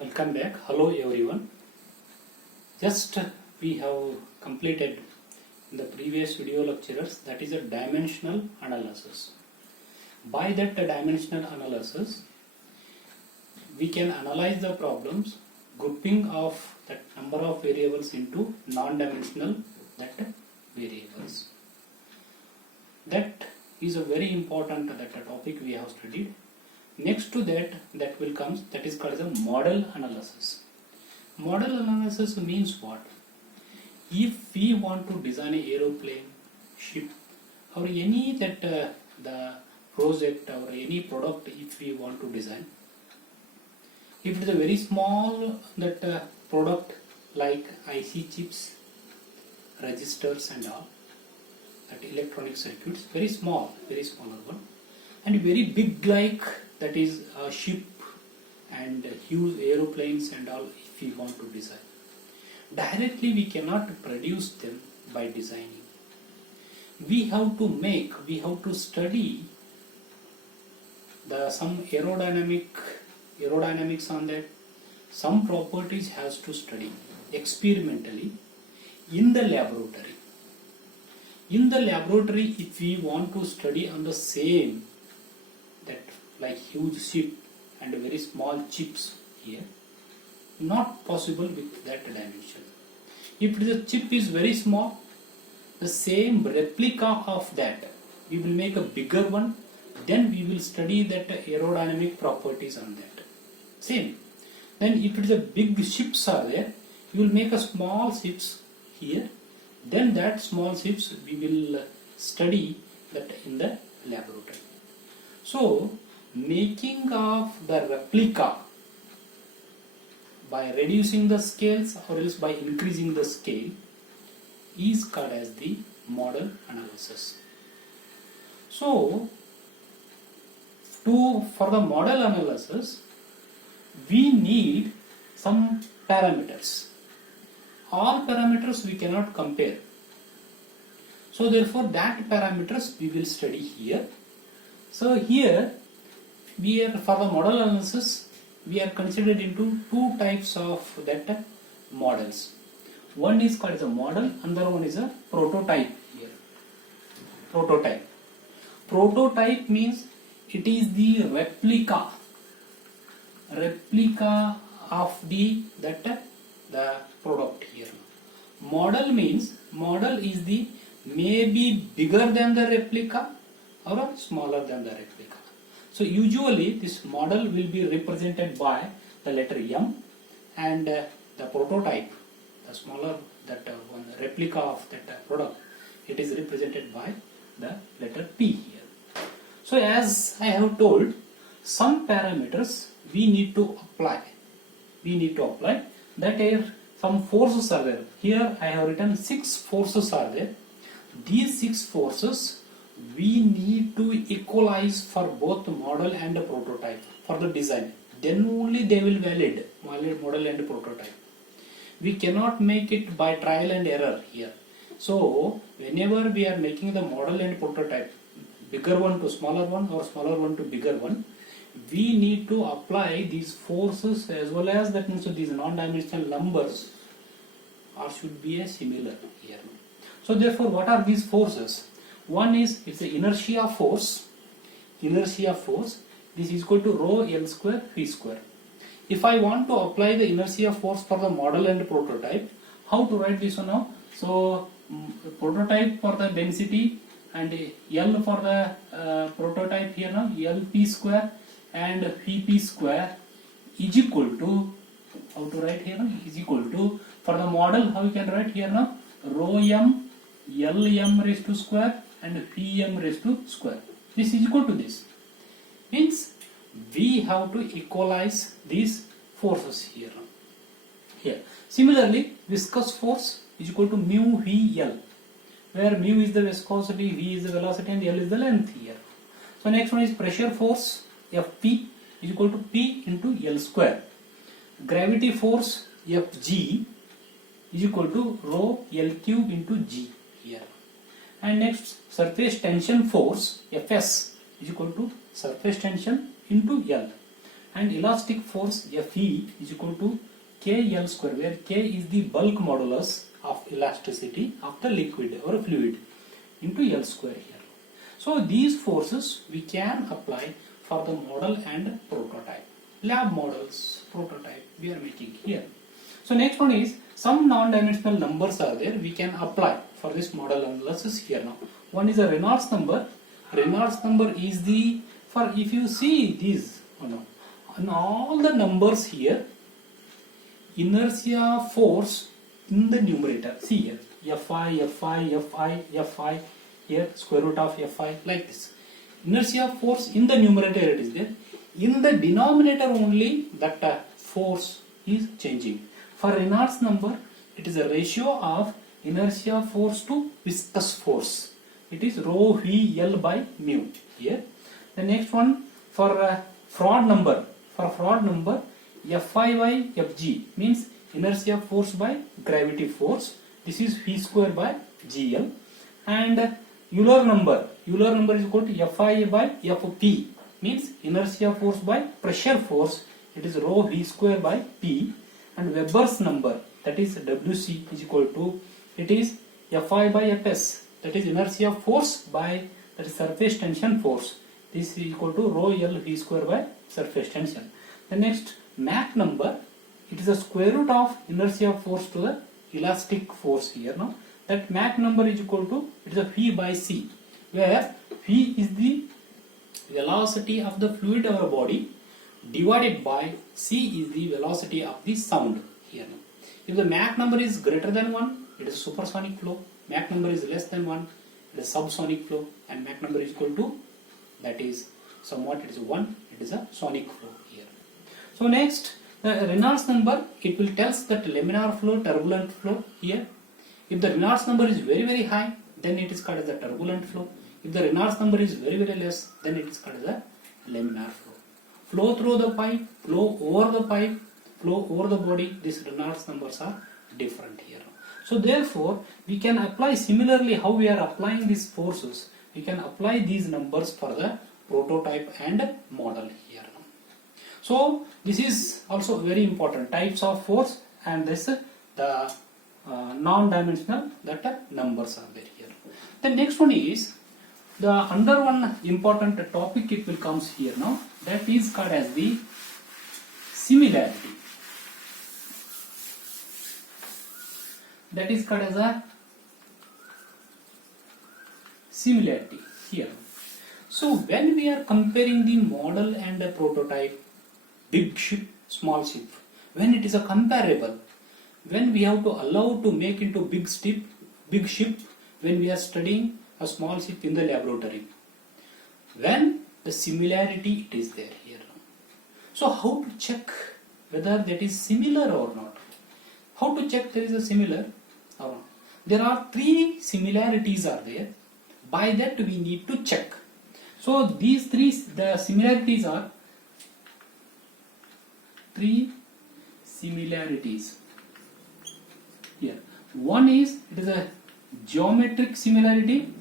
Welcome back. Hello everyone. Just we have completed in the previous video lectures, that is a dimensional analysis. By that dimensional analysis, we can analyze the problems grouping of that number of variables into non-dimensional variables. That is a very important topic we have studied. Next to that will come, that is called as a model analysis. Model analysis means what? If we want to design an aeroplane, ship, or any the project or any product, if we want to design, if it is a very small product like IC chips, registers and all, that electronic circuits, very smaller one, and very big like that is a ship and huge aeroplanes and all, if we want to design. Directly we cannot produce them by designing. We have to study some aerodynamics on that, some properties has to study experimentally in the laboratory. In the laboratory, if we want to study on the same, that like huge ship and very small chips here, not possible with that dimension. If the chip is very small, the same replica of that, we will make a bigger one, then we will study that aerodynamic properties on that. Same. Then if it is a big ships are there, we will make a small ships here, then that small ships we will study that in the laboratory. So, making of the replica by reducing the scales or else by increasing the scale is called as the model analysis. So, for the model analysis, we need some parameters. All parameters we cannot compare. So therefore that parameters we will study here. So here we are, for the model analysis, we are considered into two types of that models. One is called as a model, another one is a prototype here. Prototype means it is the replica of the product here. Model means, model is the maybe bigger than the replica or smaller than the replica. So usually this model will be represented by the letter M, and the prototype, the smaller one replica of that product, it is represented by the letter P here. So as I have told, some parameters we need to apply. That is, some forces are there. Here I have written 6 forces are there. These 6 forces we need to equalize for both model and prototype for the design. Then only they will valid model and prototype. We cannot make it by trial and error here. So whenever we are making the model and prototype, bigger one to smaller one or smaller one to bigger one, we need to apply these forces as well as that means these non-dimensional numbers or should be a similar here. So therefore what are these forces? One is, it's the inertia force. This is equal to rho L square V square. If I want to apply the inertia force for the model and prototype, how to write this one now? So prototype for the density and L for the prototype here now, LP square and Vp square is equal to, how to write here now, is equal to, for the model how you can write here now, rho m Lm raised to square and Vm raised to square. This is equal to this. Means we have to equalize these forces here. Similarly, viscous force is equal to mu Vl, where mu is the viscosity, V is the velocity and L is the length here. So next one is pressure force, Fp is equal to P into L square. Gravity force, Fg is equal to rho L cube into G here. And next, surface tension force, Fs is equal to surface tension into L. and elastic force Fe is equal to KL square, where K is the bulk modulus of elasticity of the liquid or fluid into L square here. So these forces we can apply for the model and prototype. Lab models, prototype we are making here. So next one is some non-dimensional numbers are there we can apply for this model analysis here now. One is a Reynolds number. Reynolds number is the, for if you see these, on all the numbers here, inertia force in the numerator, see here, Fi, Fi, Fi, Fi, here square root of Fi, like this. Inertia force in the numerator it is there. In the denominator only that force is changing. For Reynolds number, it is a ratio of inertia force to viscous force. It is rho V L by mu here. The next one for fraud number. For fraud number, Fi by Fg means inertia force by gravity force. This is V square by GL. And Euler number is equal to Fi by Fp means inertia force by pressure force. It is rho V square by P. And Weber's number, that is Wc, is equal to, it is Fi by Fs, that is inertia force by, that is surface tension force. This is equal to rho L V square by surface tension. The next Mach number, it is a square root of inertia force to the elastic force here now. That Mach number is equal to, it is a V by C, where V is the velocity of the fluid of our body divided by C is the velocity of the sound here now. If the Mach number is greater than 1, it is supersonic flow. Mach number is less than 1, it is subsonic flow. And Mach number is equal to, that is somewhat, it is 1, it is a sonic flow here. So next, the Reynolds number, it will tell us that laminar flow, turbulent flow here. If the Reynolds number is very very high, then it is called as the turbulent flow. If the Reynolds number is very very less, then it is called as a laminar flow. Flow through the pipe, flow over the pipe, flow over the body, these Reynolds numbers are different here. So therefore, we can apply similarly how we are applying these forces, we can apply these numbers for the prototype and model here. So this is also very important, types of force, and this the non-dimensional that numbers are there here. The next one is the under one important topic, it will comes here now, that is called as the similarity. That is called as a similarity here. So when we are comparing the model and a prototype, big ship, small ship, when it is a comparable, when we have to allow to make into big ship, when we are studying a small ship in the laboratory, when the similarity it is there here. So how to check whether that is similar or not? How to check there is a similar or not? There are 3 similarities are there. By that we need to check. So these 3, the similarities are 3 similarities here. One is, it is a geometric similarity.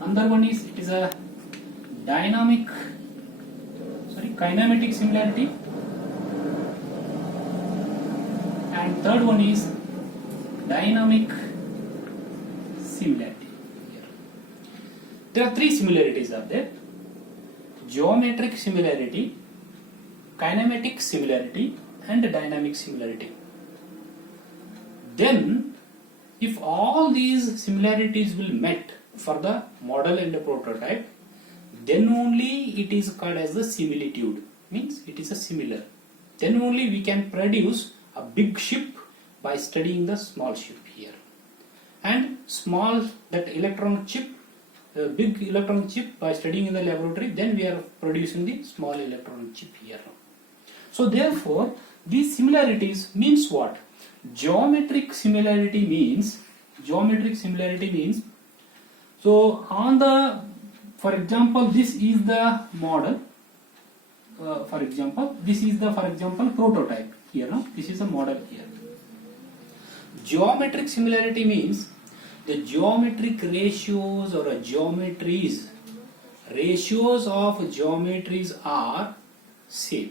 Another one is, it is a kinematic similarity. And third one is dynamic similarity. Here. There are 3 similarities are there: geometric similarity, kinematic similarity, and dynamic similarity. Then, if all these similarities will met for the model and the prototype, then only it is called as the similitude, means it is a similar. Then only we can produce a big ship by studying the small ship here. And small, that electron chip, big electron chip by studying in the laboratory, then we are producing the small electron chip here. So therefore, these similarities means what? Geometric similarity means, so on the, for example, this is the model, this is the, prototype here, no? This is a model here. Geometric similarity means the geometric ratios or ratios of geometries are same,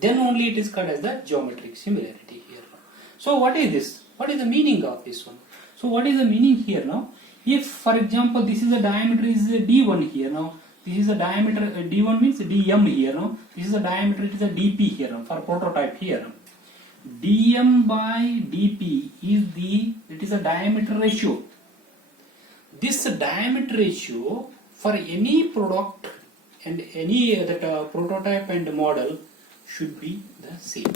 then only it is called as the geometric similarity here now. So what is this? What is the meaning of this one? So what is the meaning here now? If for example this is a diameter is d1 here now, this is a diameter d1 means dm here now, this is a diameter, it is a dp here now for prototype here now. dm by dp is a diameter ratio. This diameter ratio for any product and any prototype and model should be the same.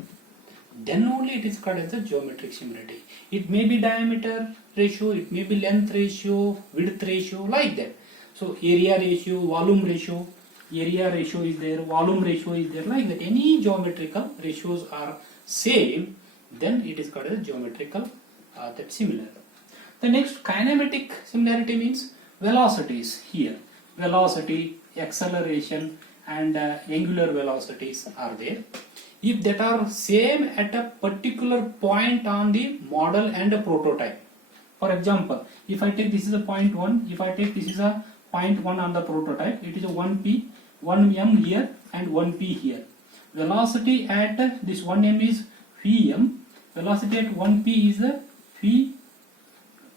Then only it is called as a geometric similarity. It may be diameter ratio, it may be length ratio, width ratio, like that. So area ratio, volume ratio, area ratio is there, volume ratio is there, like that. Any geometrical ratios are same, then it is called as geometrical that similar. The next kinematic similarity means velocities here. Velocity, acceleration and angular velocities are there. If that are same at a particular point on the model and a prototype. For example, if I take this is a point 1, if I take this is a point 1 on the prototype, it is a 1p, 1m here and 1p here. Velocity at this 1m is vm, velocity at 1p is a v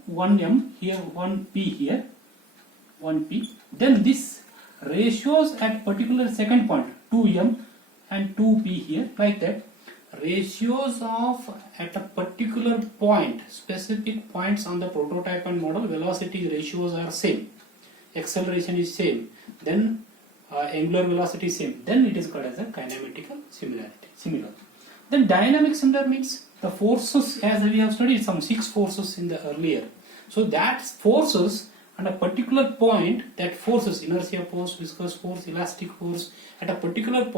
1m, here 1p here, 1p. Then this ratios at particular second point 2m and 2p here, like that. Ratios of at a particular point, specific points on the prototype and model, velocity ratios are same, acceleration is same, then angular velocity is same, then it is called as a kinematical similarity. Similar. Then dynamic similar means the forces, as we have studied some 6 forces in the earlier. So that forces at a particular point, that forces, inertia force, viscous force, elastic force, at a particular point